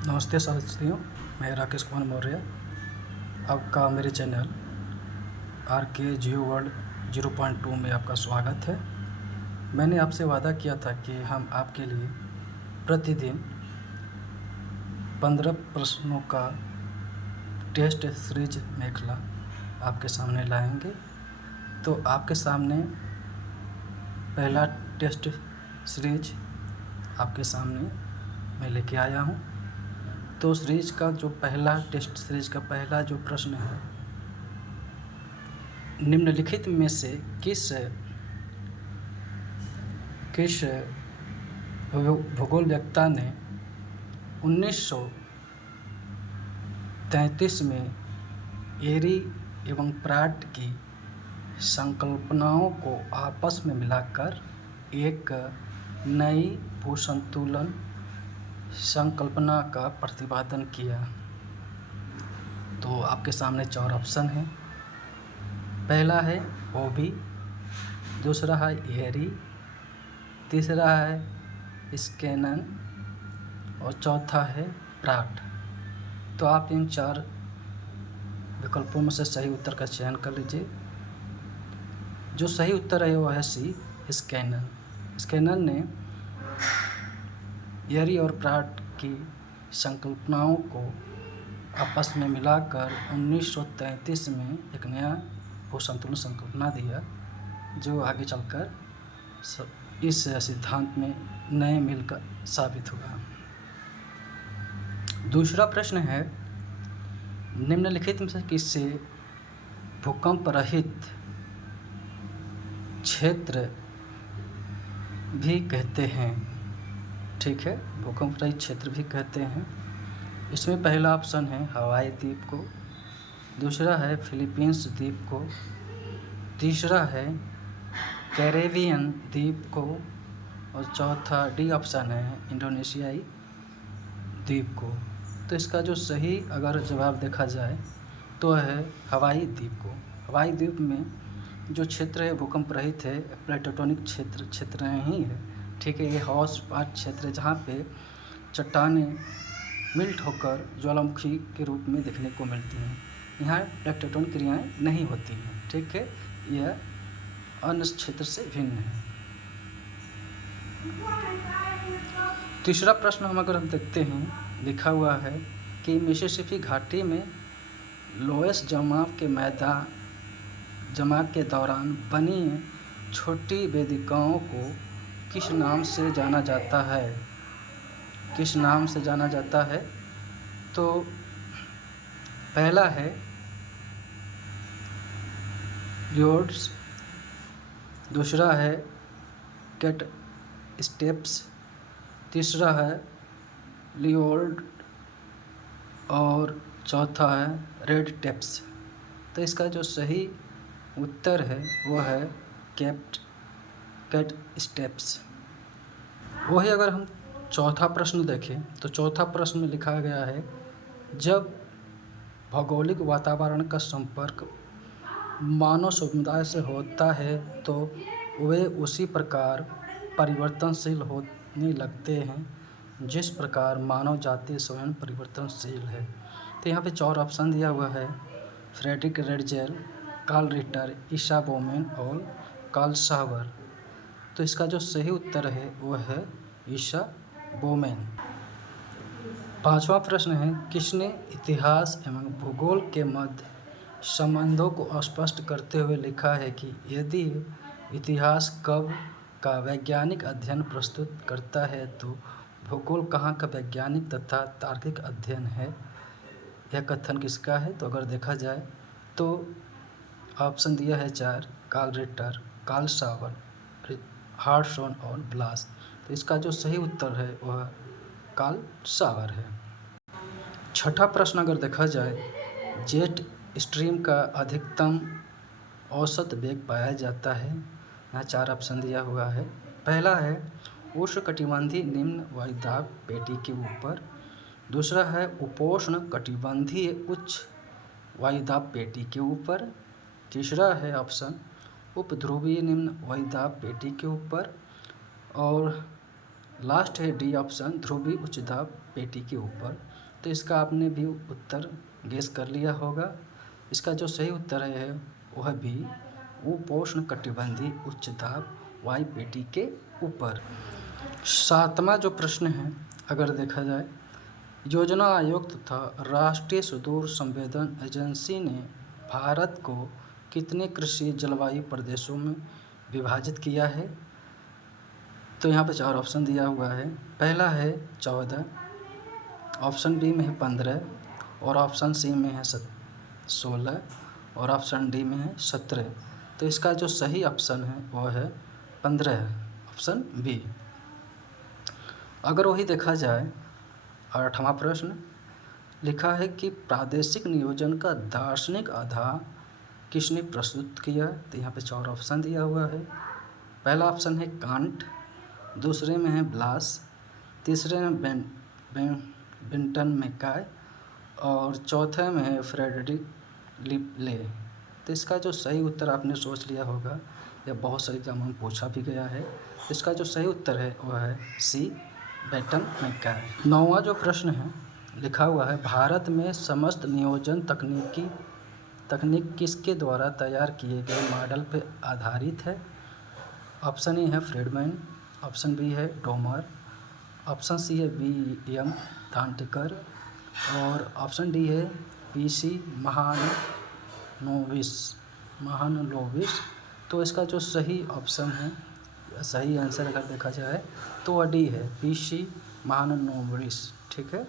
नमस्ते साथियों, मैं राकेश कुमार मौर्य। आपका मेरे चैनल आर के जियो वर्ल्ड 0.2 में आपका स्वागत है। मैंने आपसे वादा किया था कि हम आपके लिए प्रतिदिन 15 प्रश्नों का टेस्ट सीरीज मेखला आपके सामने लाएंगे। तो आपके सामने पहला टेस्ट सीरीज आपके सामने मैं लेके आया हूँ। तो सीरीज का जो पहला टेस्ट सीरीज का पहला जो प्रश्न है, निम्नलिखित में से किस भूगोलवेत्ता ने 1933 में एरी एवं प्राट की संकल्पनाओं को आपस में मिलाकर एक नई भूसंतुलन संकल्पना का प्रतिपादन किया? तो आपके सामने 4 ऑप्शन हैं। पहला है ओवी, दूसरा है एरी, तीसरा है स्कैनन और चौथा है प्राट। तो आप इन 4 विकल्पों में से सही उत्तर का चयन कर लीजिए। जो सही उत्तर है वह है सी, स्कैनन। स्कैनन ने एरी और प्राट की संकल्पनाओं को आपस में मिलाकर 1933 में एक नया भूसंतुलन संकल्पना दिया, जो आगे चलकर इस सिद्धांत में नए मील का साबित हुआ। दूसरा प्रश्न है, निम्नलिखित में से किसे भूकंप रहित क्षेत्र भी कहते हैं? ठीक है, भूकंप रहित क्षेत्र भी कहते हैं। इसमें पहला ऑप्शन है हवाई द्वीप को, दूसरा है फिलीपींस द्वीप को, तीसरा है कैरेबियन द्वीप को और चौथा डी ऑप्शन है इंडोनेशियाई द्वीप को। तो इसका जो सही अगर जवाब देखा जाए तो है हवाई द्वीप को। हवाई द्वीप में जो क्षेत्र है भूकंप रहित है, प्लेटोटेक्टोनिक क्षेत्र ही है। ठीक है, ये हॉटस्पॉट क्षेत्र है जहाँ पे चट्टानें मिल्ट होकर ज्वालामुखी के रूप में देखने को मिलती हैं। यहाँ टेक्टोनिक क्रियाएं नहीं होती हैं। ठीक है, यह अन्य क्षेत्र से भिन्न है। तीसरा प्रश्न अगर हम देखते हैं, लिखा हुआ है कि मिसिसिपी घाटी में लोएस जमाव के दौरान बनी छोटी वेदिकाओं को किस नाम से जाना जाता है? किस नाम से जाना जाता है? तो पहला है लियोर्ड्स, दूसरा है कैट स्टेप्स, तीसरा है लियोर्ड और चौथा है रेड टेप्स। तो इसका जो सही उत्तर है वह है कैट स्टेप्स। वही अगर हम चौथा प्रश्न देखें तो चौथा प्रश्न में लिखा गया है, जब भौगोलिक वातावरण का संपर्क मानव समुदाय से होता है तो वे उसी प्रकार परिवर्तनशील होने लगते हैं जिस प्रकार मानव जाति स्वयं परिवर्तनशील है। तो यहाँ पे 4 ऑप्शन दिया हुआ है, फ्रेडरिक रेडजेल, कार्ल रिटर, ईसा बोमेन और कार्ल सावर। तो इसका जो सही उत्तर है वह है ईसा बोमेन। 5वां प्रश्न है, किसने इतिहास एवं भूगोल के मध्य संबंधों को स्पष्ट करते हुए लिखा है कि यदि इतिहास कब का वैज्ञानिक अध्ययन प्रस्तुत करता है तो भूगोल कहाँ का वैज्ञानिक तथा तार्किक अध्ययन है? यह कथन किसका है? तो अगर देखा जाए तो ऑप्शन दिया है 4, कार्ल रिटर, कार्ल सावर, हार्टसॉन और ब्लास। तो इसका जो सही उत्तर है वह कार्ल सावर है। 6ठा प्रश्न अगर देखा जाए, जेट स्ट्रीम का अधिकतम औसत वेग पाया जाता है? यहाँ 4 ऑप्शन दिया हुआ है। पहला है उष्णकटिबंधीय निम्न वायुदाब पेटी के ऊपर, दूसरा है उपोष्ण कटिबंधीय उच्च वायुदाब पेटी के ऊपर, तीसरा है ऑप्शन उपध्रुवीय निम्न वायुदाब पेटी के ऊपर और लास्ट है डी ऑप्शन ध्रुवीय उच्च दाब पेटी के ऊपर। तो इसका आपने भी उत्तर गेस कर लिया होगा। इसका जो सही उत्तर है वह भी उपोष्णकटिबंधीय उच्च दाब वायु पेटी के ऊपर। 7वां जो प्रश्न है अगर देखा जाए, योजना आयोग तथा राष्ट्रीय सुदूर संवेदन एजेंसी ने भारत को कितने कृषि जलवायु प्रदेशों में विभाजित किया है? तो यहाँ पे 4 ऑप्शन दिया हुआ है। पहला है 14, ऑप्शन बी में है 15, और ऑप्शन सी में है 16, और ऑप्शन डी में है 17। तो इसका जो सही ऑप्शन है वह है 15, ऑप्शन बी। अगर वही देखा जाए 8वां प्रश्न, लिखा है कि प्रादेशिक नियोजन का दार्शनिक आधार किसने प्रस्तुत किया? तो यहाँ पे 4 ऑप्शन दिया हुआ है। पहला ऑप्शन है कांट, दूसरे में है ब्लास, तीसरे में बेंटन मैकाय, और चौथे में है फ्रेडरिक लिपले। तो इसका जो सही उत्तर आपने सोच लिया होगा, यह बहुत सारे एग्जाम में पूछा भी गया है। इसका जो सही उत्तर है वह है सी, बेंटन मैकाय। 9वां जो प्रश्न है लिखा हुआ है, भारत में समस्त नियोजन तकनीक किसके द्वारा तैयार किए गए मॉडल पर आधारित है? ऑप्शन ए है फ्रीडमैन, ऑप्शन बी है डोमर, ऑप्शन सी है वी.एम. दांटेकर, और ऑप्शन डी है पी.सी. महानलोबिस। तो इसका जो सही ऑप्शन है, सही आंसर अगर देखा जाए तो वह डी है, पी.सी. महानलोबिस। ठीक है।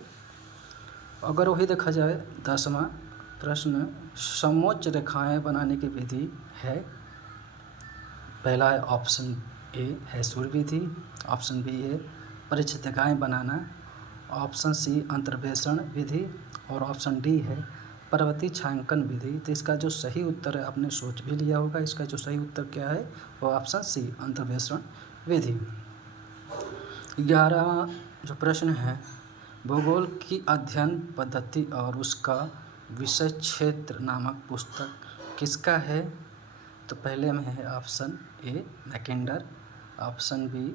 अगर वही देखा जाए 10वां प्रश्न, समोच्च रेखाएं बनाने की विधि है? पहला है ऑप्शन ए है सूर्य विधि, ऑप्शन बी है परिच्छेदिकाएं बनाना, ऑप्शन सी अंतर्वेशन विधि, और ऑप्शन डी है पर्वतीय छायांकन विधि। तो इसका जो सही उत्तर है आपने सोच भी लिया होगा। इसका जो सही उत्तर क्या है वो ऑप्शन सी अंतर्वेशन विधि। 11वां जो प्रश्न है, भूगोल की अध्ययन पद्धति और उसका विषय क्षेत्र नामक पुस्तक किसका है? तो पहले में है option A Mackinder, option B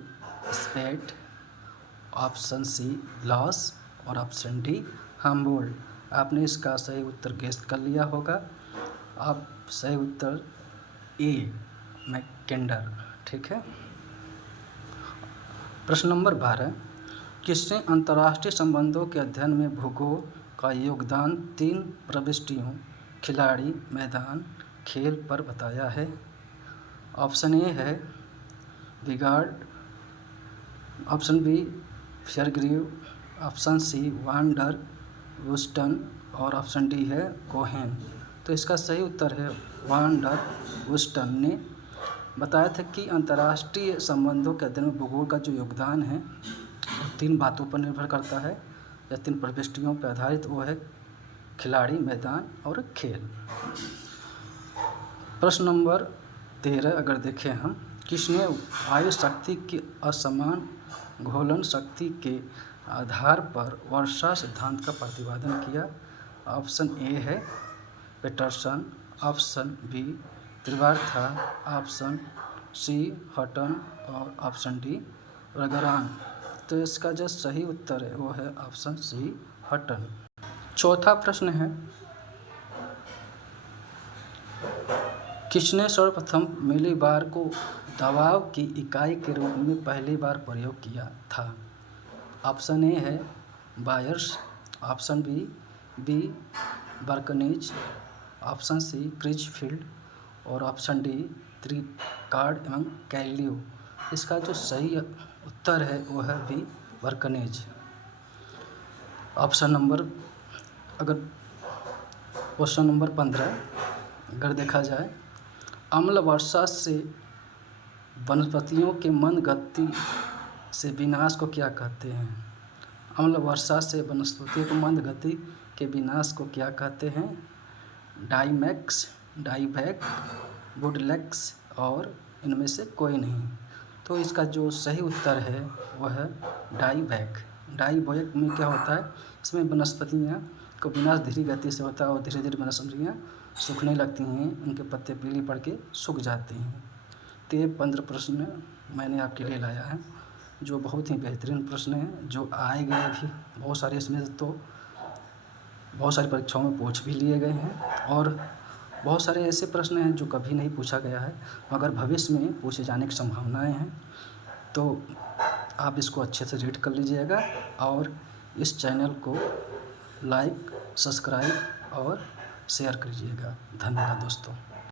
Spate, option C Bloss, और ऑप्शन डी हम्बोल्ट। आपने इसका सही उत्तर गेस कर लिया होगा। आप सही उत्तर ए मैकेंडर। ठीक है। प्रश्न नंबर 12, किसने अंतर्राष्ट्रीय संबंधों के अध्ययन में भूगोल का योगदान 3 प्रविष्टियों खिलाड़ी, मैदान, खेल पर बताया है? ऑप्शन ए है Vigard, option B Fairgrieve, option C Vander Wusten, और ऑप्शन डी है कोहेन। तो इसका सही उत्तर है वांडर वुस्टन ने बताया था कि अंतर्राष्ट्रीय संबंधों के अध्ययन में भूगोल का जो योगदान है वो 3 बातों पर निर्भर करता है, या 3 प्रविष्टियों पर आधारित। वो है खिलाड़ी, मैदान और खेल। प्रश्न नंबर 13 अगर देखें हम, किसने वायु शक्ति की असमान घोलन शक्ति के आधार पर वर्षा सिद्धांत का प्रतिपादन किया? ऑप्शन ए है Petterssen, option B Trewartha, option C Hutton, और ऑप्शन डी रगरान। तो इसका जो सही उत्तर है वो है ऑप्शन सी हटन। 4था प्रश्न है, किसने सर्वप्रथम मिलीबार को दबाव की इकाई के रूप में पहली बार प्रयोग किया था? ऑप्शन ए है Byers, option B Bjerknes, option C Critchfield, और ऑप्शन डी त्रिकार्ड एवं कैलियो। इसका जो सही उत्तर है वो है B Bjerknes. Option number question number 15 अगर देखा जाए, अम्ल वर्षा से वनस्पतियों के मंद गति से विनाश को क्या कहते हैं? अम्ल वर्षा से वनस्पतियों के मंद गति के विनाश को क्या कहते हैं? डाइमैक्स, डाइवैक, वुडलैक्स, और इनमें से कोई नहीं। तो इसका जो सही उत्तर है वह है डाइवैक। डाइवैक में क्या होता है, इसमें वनस्पतियाँ को विनाश धीरे गति से होता है और धीरे धीरे वनस्पतियाँ सूखने लगती हैं, उनके पत्ते पीले पड़ के सूख जाते हैं। तो ये 15 प्रश्न मैंने आपके लिए लाया है। जो बहुत ही बेहतरीन प्रश्न हैं, जो आए गए भी बहुत सारे, इसमें तो बहुत सारी परीक्षाओं में पूछ भी लिए गए हैं, और बहुत सारे ऐसे प्रश्न हैं जो कभी नहीं पूछा गया है मगर भविष्य में पूछे जाने की संभावनाएं हैं। तो आप इसको अच्छे से रीड कर लीजिएगा और इस चैनल को लाइक, सब्सक्राइब और शेयर कीजिएगा। धन्यवाद दोस्तों।